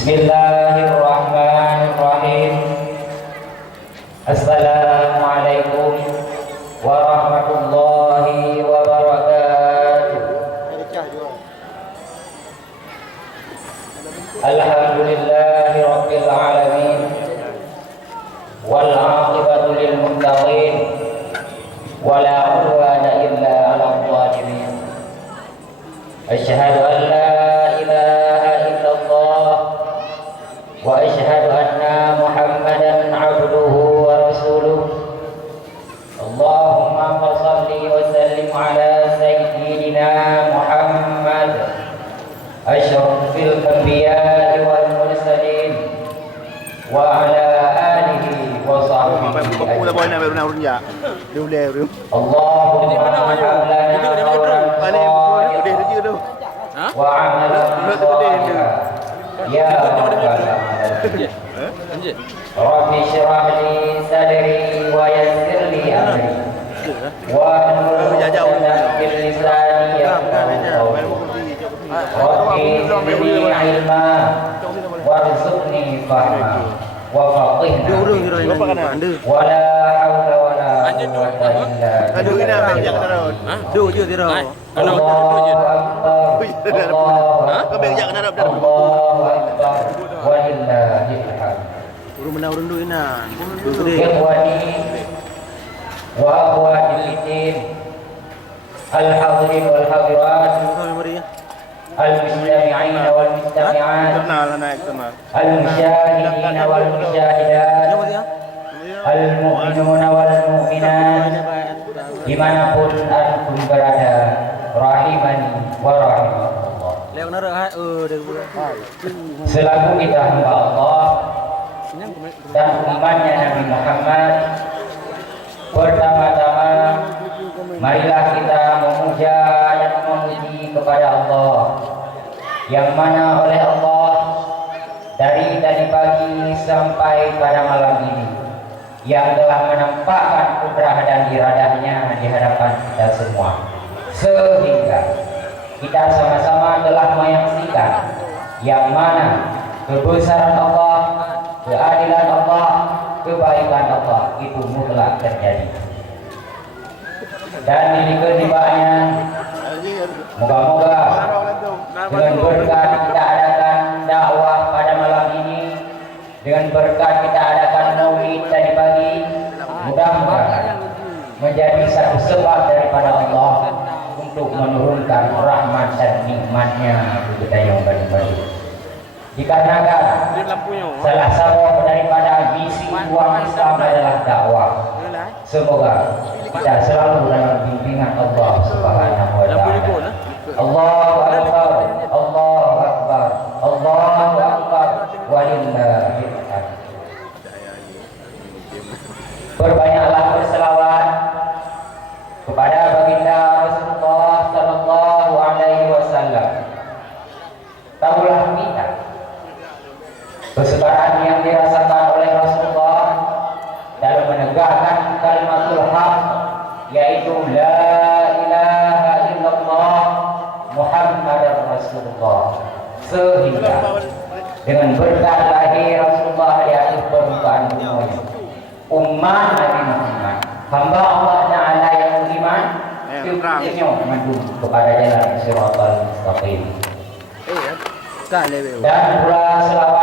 Bismillahirrahmanirrahim. Assalamualaikum warahmatullahi wabarakatuh. Alhamdulillahi rabbil alamin. Wal aqibatu lil muttaqin. Wala udwana illa 'alal zalimin. Asyhadu an la ilaha illallah wa asyhadu anna Muhammadan 'abduhu wa rasuluh. Allahumma shalli wa sallim ala sayyidina Muhammad asyrafil anbiya'i wal mursalin wa ala alihi wa sahbihi ajma'in. Allahumma hablana wa amalan salihan ya rabbal alamin. Rabbi shrah li sadri wa yassir li amri wa hlul 'uqdatam min lisani yafqahu qawli. Rabbi zidni ilma warzuqni fahma wa faqihna wa la hawla wa la quwwata illa billah. Allahu akbar. Allahu akbar walillahil hamd. Ikhwani wa akhwati fiddin, al-hadirin wal hadirat, al-mustami'in wal mustami'at, al-musyahidin wal musyahidat, al-mu'minun wal mu'minat, dimanapun antum berada, rahimani wa rahimakumullah. Selaku kita hamba Allah dan umatnya Nabi Muhammad, pertama-tama marilah kita memuja dan memuji kepada Allah, yang mana oleh Allah dari tadi pagi sampai pada malam ini yang telah menampakkan kudrah dan iradahnya di hadapan kita semua, sehingga kita sama-sama telah menyaksikan yang mana kebesaran Allah, keadilan Allah, kebaikan Allah itu mutlak terjadi. Dan ini ketibaannya, moga-moga dengan berkat kita adakan dakwah pada malam ini, dengan berkat kita adakan maulid tadi pagi, mudah-mudahan menjadi satu sebab daripada Allah untuk menurunkan rahmat dan nikmatnya kepada kita yang bagi-bagi. Dikarenakan salah satu daripada misi uang Islam adalah dakwah. Semoga kita selalu dalam bimbingan Allah Subhanahu wa taala. Allahu akbar, Allahu akbar, Allahu akbar walillahil hamd. Berbanyaklah berselawat kepada baginda Rasulullah sallallahu alaihi wasallam. Tahulah kita kesetaraan yang dirasakan oleh Rasulullah dalam menegakkan kalimatul haq, yaitu la ilaha illallah Muhammadar Rasulullah, sehingga dengan berkat lahir Rasulullah di atas permukaan bumi, umat Nabi Muhammad, hamba Allah Ta'ala yang beriman, senyum maju kepada jalan Shiratal Mustaqim. Dan pula selawat